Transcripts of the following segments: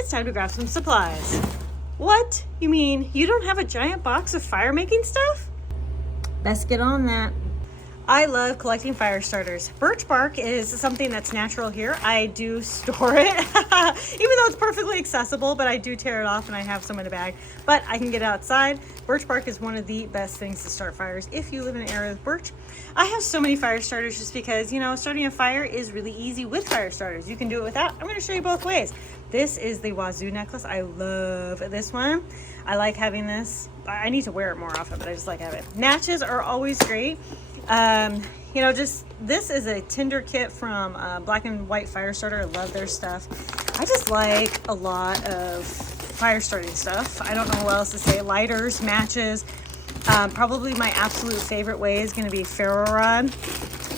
it's time to grab some supplies. What? You mean you don't have a giant box of fire making stuff? Best get on that. I love collecting fire starters. Birch bark is something that's natural here. I do store it, even though it's perfectly accessible, but I do tear it off and I have some in a bag, but I can get it outside. Birch bark is one of the best things to start fires if you live in an area with birch. I have so many fire starters just because, you know, starting a fire is really easy with fire starters. You can do it without. I'm gonna show you both ways. This is the wazoo necklace. I love this one. I like having this. I need to wear it more often, but I just like having it. Matches are always great. You know, just this is a tinder kit from Black and White Fire Starter. I love their stuff. I just like a lot of fire starting stuff. I don't know what else to say. Lighters, matches. Probably my absolute favorite way is going to be ferro rod.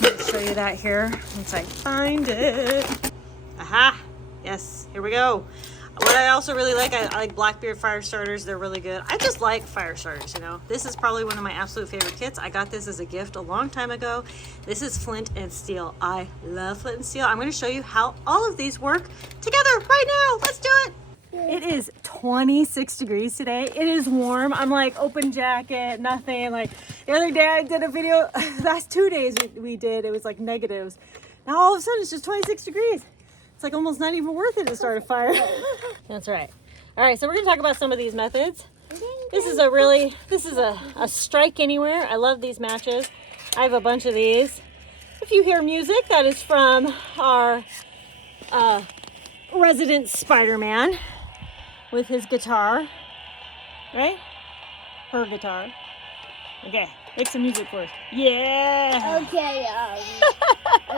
I'll show you that here once I find it. Aha! Yes, here we go. What I also really like, I like Blackbeard fire starters. They're really good. I just like fire starters, you know. This is probably one of my absolute favorite kits. I got this as a gift a long time ago. This is flint and steel. I love flint and steel. I'm going to show you how all of these work together right now. Let's do it. It is 26 degrees today. It is warm. I'm like open jacket, nothing. Like the other day I did a video, last 2 days we did, it was like negatives. Now all of a sudden it's just 26 degrees. It's like almost not even worth it to start a fire. That's right. All right, so we're gonna talk about some of these methods. This is a strike anywhere. I love these matches. I have a bunch of these. If you hear music, that is from our resident Spider-Man with his guitar, right? Her guitar. Okay, make some music for us. Yeah. Okay,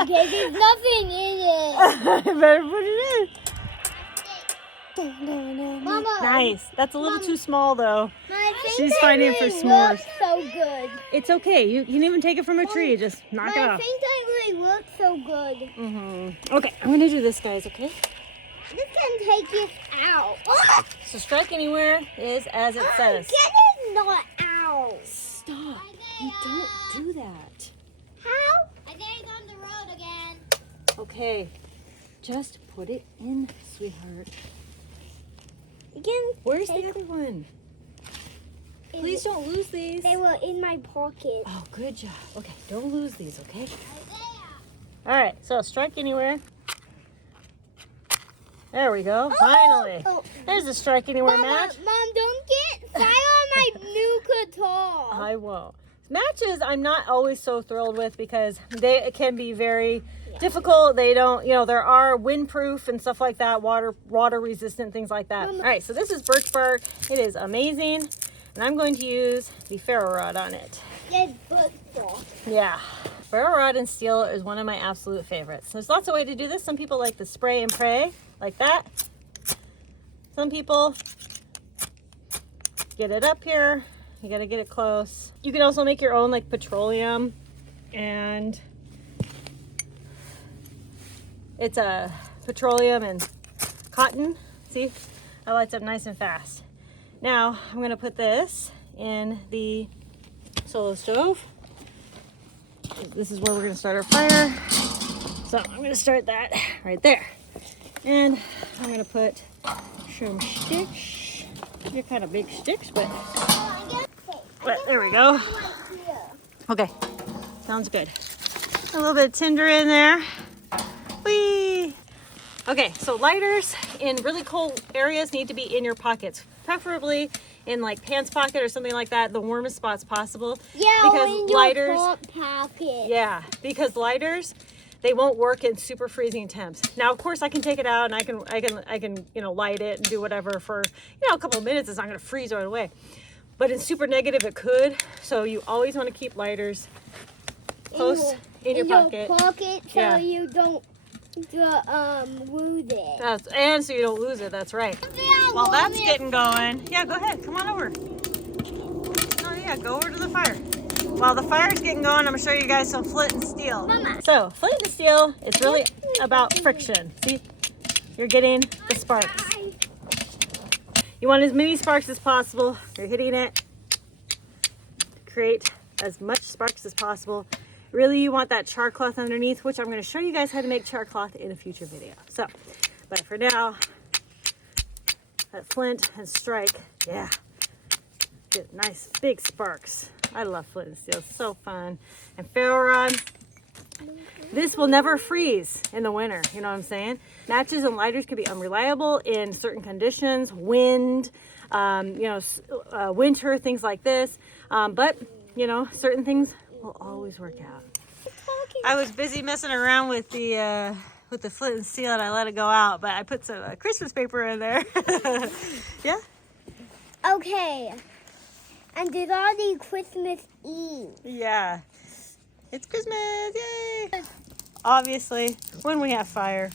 okay, there's nothing in it. I better put it in. Mama. Nice. That's a little too small though. She's She's fighting for s'mores. So good. It's okay. You can even take it from a tree. Just knock it I off. think that really looks so good. Okay, I'm gonna do this, guys. Okay. This can take it out. So strike anywhere is as it says. Get it not out. Stop. You don't do that. How? I think it's on the road again. Okay. Just put it in, sweetheart. Again. Where's the other one? Please don't lose these. They were in my pocket. Oh, good job. Okay, don't lose these, okay? All right, so strike anywhere. There we go. Finally. Oh. There's a strike anywhere match. Mom, don't get fire on my new guitar. I won't. Matches I'm not always so thrilled with because they can be very difficult. They don't, you know, there are windproof and stuff like that, water resistant, things like that. All right, so this is birch bark. It is amazing. And I'm going to use the ferro rod on it. Yes, birch bark. Yeah. Ferro rod and steel is one of my absolute favorites. There's lots of ways to do this. Some people like to spray and pray like that. Some people get it up here. You got to get it close. You can also make your own like petroleum, and it's a petroleum and cotton. See, it lights up nice and fast. Now I'm going to put this in the solo stove. This is where we're going to start our fire. So I'm going to start that right there. And I'm going to put some sticks. They're kind of big sticks, but there we go. Okay, sounds good. A little bit of tinder in there. Whee! Okay, so lighters in really cold areas need to be in your pockets, preferably in like pants pocket or something like that, the warmest spots possible. Yeah, because in lighters, your front pocket. yeah, because lighters, they won't work in super freezing temps. Now, of course, I can take it out and I can, you know, light it and do whatever for, you know, a couple of minutes. It's not going to freeze right away. But in super negative, it could. So you always want to keep lighters close in your pocket. So Yeah. you don't lose it. And so you don't lose it. That's right. While that's getting going, yeah, go ahead. Come on over. Oh yeah, go over to the fire. While the fire's getting going, I'm gonna show you guys some flint and steel. Mama. So flint and steel, it's really about friction. See, you're getting the sparks. You want as many sparks as possible. You're hitting it to create as much sparks as possible. Really, you want that char cloth underneath, which I'm going to show you guys how to make char cloth in a future video. So, but for now, that flint and strike. Yeah, get nice big sparks. I love flint and steel, it's so fun. And ferro rod, this will never freeze in the winter, you know what I'm saying? Matches and lighters can be unreliable in certain conditions, wind, winter, things like this. But, you know, certain things will always work out. I was busy messing around with the flint and steel and I let it go out, but I put some Christmas paper in there. Yeah? Okay. And it's already Christmas Eve. Yeah. It's Christmas, yay! Obviously, when we have fire,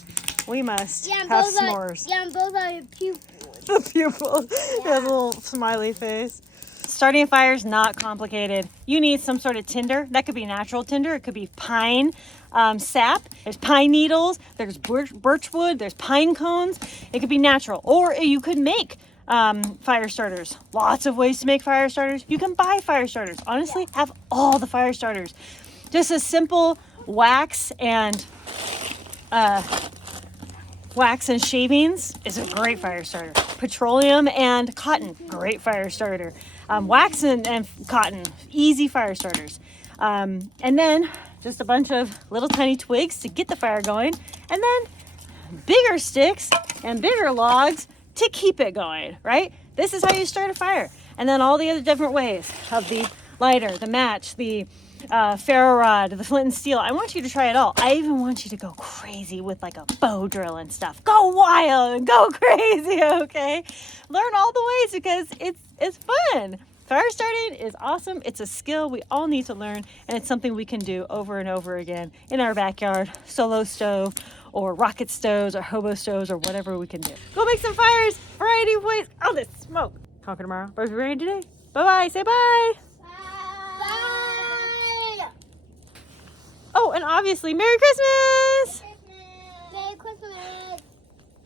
we must have s'mores. And those are your pupils. The pupils. He has a little smiley face. Starting a fire is not complicated. You need some sort of tinder. That could be natural tinder. It could be pine sap. There's pine needles. There's birch wood. There's pine cones. It could be natural. Or you could make fire starters. Lots of ways to make fire starters. You can buy fire starters. Honestly, have all the fire starters. Just a simple wax and shavings is a great fire starter. Petroleum and cotton, great fire starter. Wax and cotton, easy fire starters. And then just a bunch of little tiny twigs to get the fire going. And then bigger sticks and bigger logs to keep it going, right? This is how you start a fire. And then all the other different ways of the lighter, the match, the ferro rod, the flint and steel. I want you to try it all. I even want you to go crazy with like a bow drill and stuff. Go wild and go crazy, okay? Learn all the ways because it's fun. Fire starting is awesome. It's a skill we all need to learn, and it's something we can do over and over again in our backyard, solo stove, or rocket stoves, or hobo stoves, or whatever we can do. Go make some fires, variety of ways. Oh, this smoke. Conquer tomorrow. Are we ready today? Bye-bye. Say bye. Bye. Oh, and obviously, Merry Christmas!